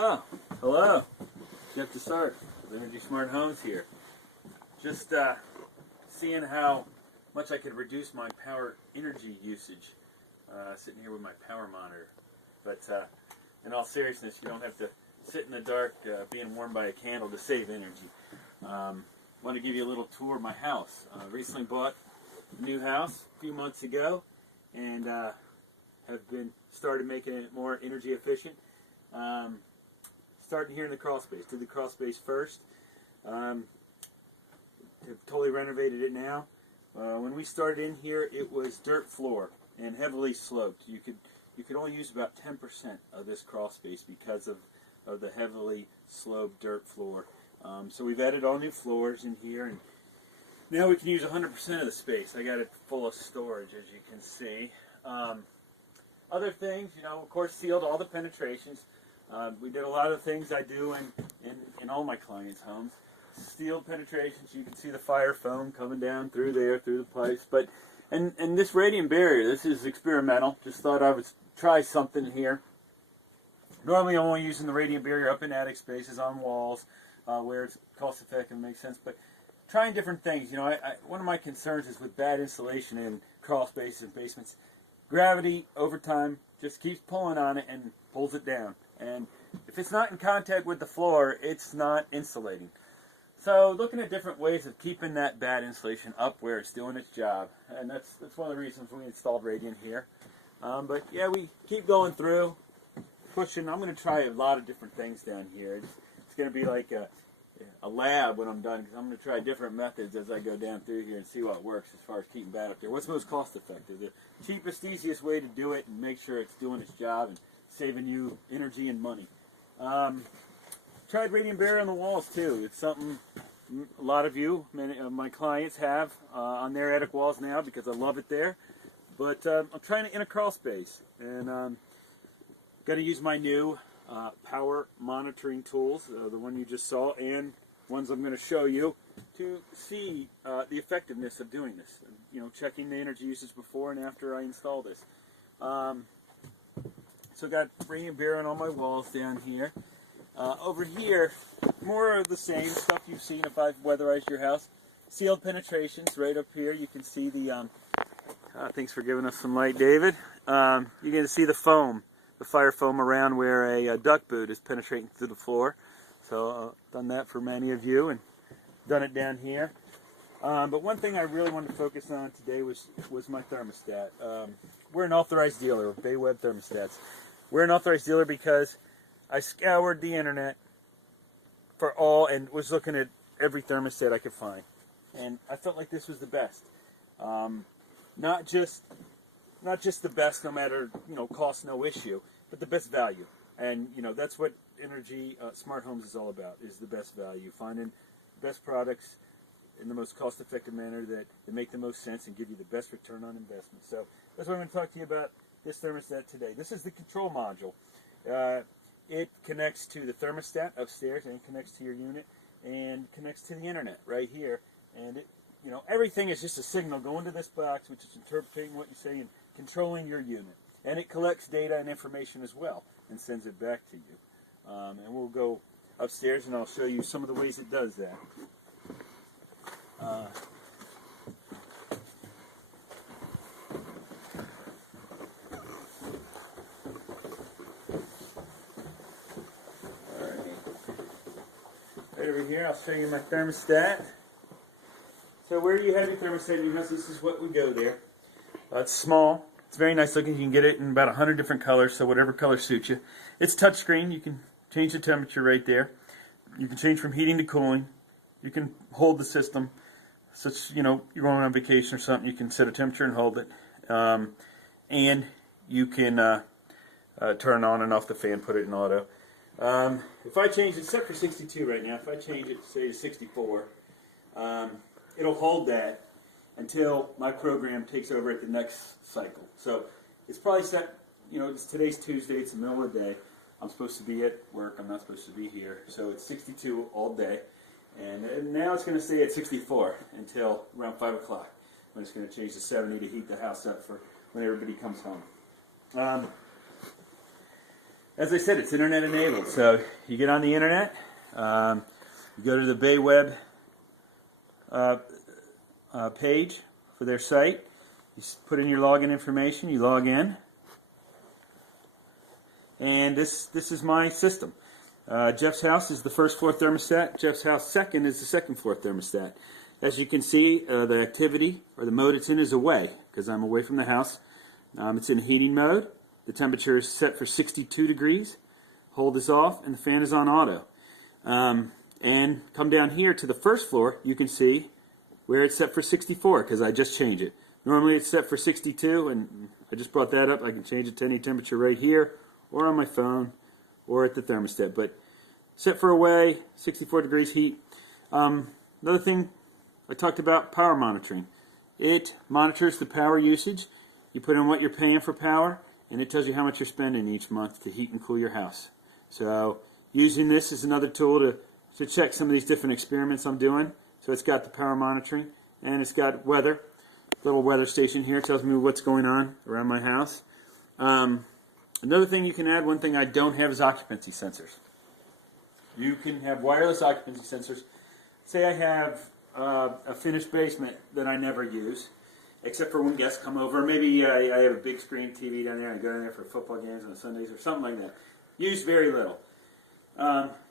Oh, hello. Jeff DeSart with Energy Smart Homes here. Just seeing how much I could reduce my power energy usage sitting here with my power monitor. But in all seriousness, you don't have to sit in the dark being warmed by a candle to save energy. Want to give you a little tour of my house. Recently bought a new house a few months ago and have been started making it more energy efficient. Starting here in the crawl space. Did the crawl space first. Have totally renovated it now. When we started in here, it was dirt floor and heavily sloped. You could only use about 10% of this crawl space because of the heavily sloped dirt floor. So we've added all new floors in here, and now we can use 100% of the space. I got it full of storage, as you can see. Other things, of course, sealed all the penetrations. We did a lot of things I do in all my clients' homes. Sealed penetrations. You can see the fire foam coming down through there, through the pipes. But and this radiant barrier, this is experimental. Just thought I would try something here. Normally I'm only using the radiant barrier up in attic spaces, on walls, where it's cost effective and makes sense. But trying different things. One of my concerns is with bad insulation in crawl spaces and basements. Gravity over time just keeps pulling on it and pulls it down. And if it's not in contact with the floor, it's not insulating. So looking at different ways of keeping that bad insulation up where it's doing its job. And that's one of the reasons we installed radiant here. But yeah, we keep going through, pushing. I'm going to try a lot of different things down here. It's going to be like a lab when I'm done, because I'm going to try different methods as I go down through here and see what works as far as keeping bad up there. What's most cost effective? The cheapest, easiest way to do it and make sure it's doing its job and saving you energy and money. Tried radiant barrier on the walls too. It's something a lot of you, many of my clients, have on their attic walls now because I love it there. But I'm trying it in a crawl space, and got to use my new power monitoring tools, the one you just saw, and ones I'm going to show you to see the effectiveness of doing this. Checking the energy usage before and after I install this. So got radiant barrier on all my walls down here. Over here, more of the same stuff you've seen if I've weatherized your house. Sealed penetrations right up here. You can see the, thanks for giving us some light, David. You can see the foam, the fire foam around where a duck boot is penetrating through the floor. So done that for many of you and done it down here. But one thing I really wanted to focus on today was my thermostat. We're an authorized dealer with Bay Web Thermostats. We're an authorized dealer because I scoured the internet for all and was looking at every thermostat I could find, and I felt like this was the best. Not just the best, no matter cost, no issue, but the best value. And that's what Energy Smart Homes is all about: is the best value, finding the best products in the most cost-effective manner that make the most sense and give you the best return on investment. So that's what I'm going to talk to you about this thermostat today. This is the control module. It connects to the thermostat upstairs and connects to your unit and connects to the internet right here. And it, everything is just a signal going to this box, which is interpreting what you say and controlling your unit. And it collects data and information as well and sends it back to you. And we'll go upstairs and I'll show you some of the ways it does that. Right over here, I'll show you my thermostat. So where you have your thermostat in your house, this is what would go there. It's small. It's very nice looking. You can get it in about 100 different colors, so whatever color suits you. It's touchscreen. You can change the temperature right there. You can change from heating to cooling. You can hold the system. Such, you're going on vacation or something, you can set a temperature and hold it. And you can turn on and off the fan, put it in auto. If I change it, set for 62 right now, if I change it, say, to 64, it'll hold that until my program takes over at the next cycle. So it's probably set, today's Tuesday, it's the middle of the day. I'm supposed to be at work, I'm not supposed to be here. So it's 62 all day. And now it's going to stay at 64 until around 5 o'clock, when it's going to change to 70 to heat the house up for when everybody comes home. as I said, it's internet enabled. So you get on the internet, you go to the Bay Web page for their site. You put in your login information. You log in, and this is my system. Jeff's house is the first floor thermostat. Jeff's house second is the second floor thermostat. As you can see, the activity or the mode it's in is away because I'm away from the house. It's in heating mode. The temperature is set for 62 degrees. Hold this off, and the fan is on auto. And come down here to the first floor, you can see where it's set for 64 because I just changed it. Normally it's set for 62, and I just brought that up. I can change it to any temperature right here or on my phone or at the thermostat. But set for away, 64 degrees heat. Another thing I talked about, power monitoring. It monitors the power usage. You put in what you're paying for power, and it tells you how much you're spending each month to heat and cool your house. So using this is another tool to check some of these different experiments I'm doing. So it's got the power monitoring, and it's got weather. Little weather station here tells me what's going on around my house. Another thing you can add, one thing I don't have, is occupancy sensors. You can have wireless occupancy sensors. Say I have a finished basement that I never use, except for when guests come over. Maybe I have a big screen TV down there and I go down there for football games on Sundays or something like that. Use very little.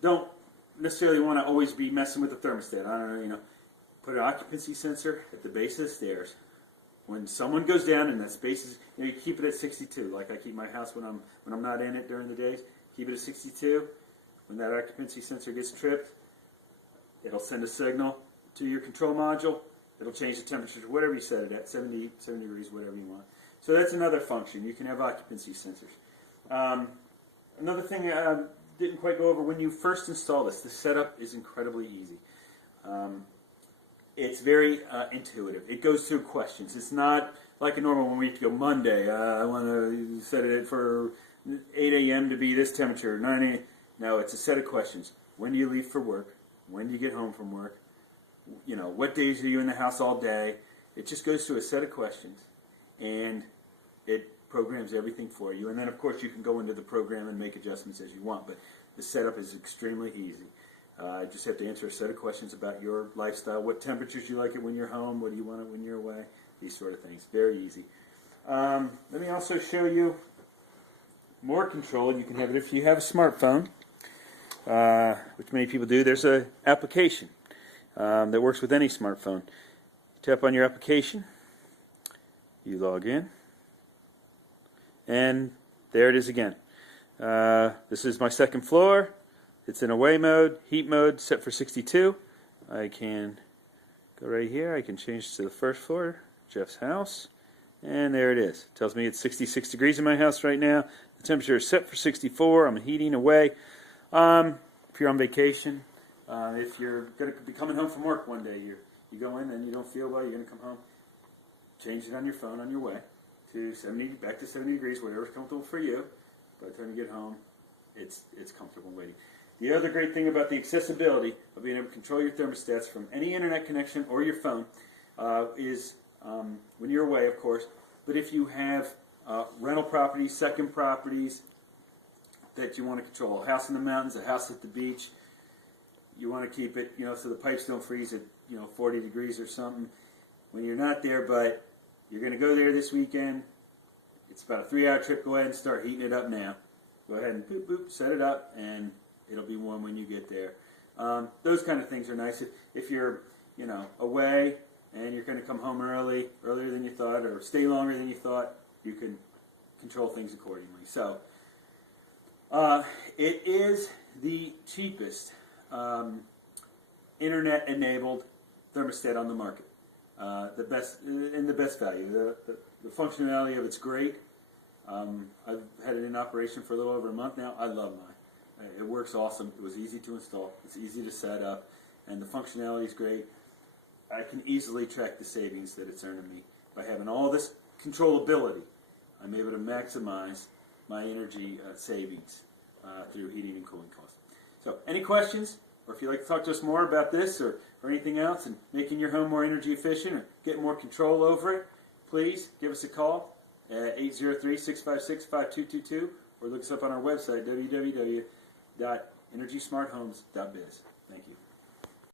Don't necessarily want to always be messing with the thermostat. I don't know, put an occupancy sensor at the base of the stairs. When someone goes down and that space is, you keep it at 62, like I keep my house when I'm not in it during the days. Keep it at 62. When that occupancy sensor gets tripped, it'll send a signal to your control module. It'll change the temperature to whatever you set it at, 70 degrees, whatever you want. So that's another function. You can have occupancy sensors. Another thing I didn't quite go over, when you first install this, the setup is incredibly easy. It's very intuitive. It goes through questions. It's not like a normal one where you have to go Monday. I want to set it for 8 a.m. to be this temperature, 9 a.m. No, it's a set of questions. When do you leave for work? When do you get home from work? What days are you in the house all day? It just goes through a set of questions, and it programs everything for you. And then, of course, you can go into the program and make adjustments as you want, but the setup is extremely easy. You just have to answer a set of questions about your lifestyle, what temperatures you like it when you're home, what do you want it when you're away, these sort of things. Very easy. Let me also show you more control. You can have it if you have a smartphone, which many people do. There's an application that works with any smartphone. Tap on your application, you log in, and there it is again. This is my second floor. It's in away mode, heat mode, set for 62. I can go right here. I can change to the first floor, Jeff's house, and there it is. It tells me it's 66 degrees in my house right now. The temperature is set for 64. I'm heating away. If you're on vacation, if you're going to be coming home from work one day, you go in and you don't feel well, you're going to come home, change it on your phone on your way to back to 70 degrees, whatever's comfortable for you. By the time you get home, it's comfortable waiting. The other great thing about the accessibility of being able to control your thermostats from any internet connection or your phone is when you're away, of course, but if you have rental properties, second properties that you want to control, a house in the mountains, a house at the beach, you want to keep it, so the pipes don't freeze at, 40 degrees or something when you're not there, but you're going to go there this weekend. It's about a 3-hour trip. Go ahead and start heating it up now. Go ahead and boop, boop, set it up, and it'll be warm when you get there. Those kind of things are nice. If you're, away and you're going to come home earlier than you thought, or stay longer than you thought, you can control things accordingly. So, it is the cheapest internet-enabled thermostat on the market. The best value. The functionality of it's great. I've had it in operation for a little over a month now. I love mine. It works awesome. It was easy to install. It's easy to set up, and the functionality is great. I can easily track the savings that it's earning me by having all this controllability. I'm able to maximize my energy savings through heating and cooling costs. So, any questions? Or if you'd like to talk to us more about this or anything else and making your home more energy efficient or getting more control over it, please give us a call at 803-656-5222 or look us up on our website, www.energysmarthomes.biz. Thank you.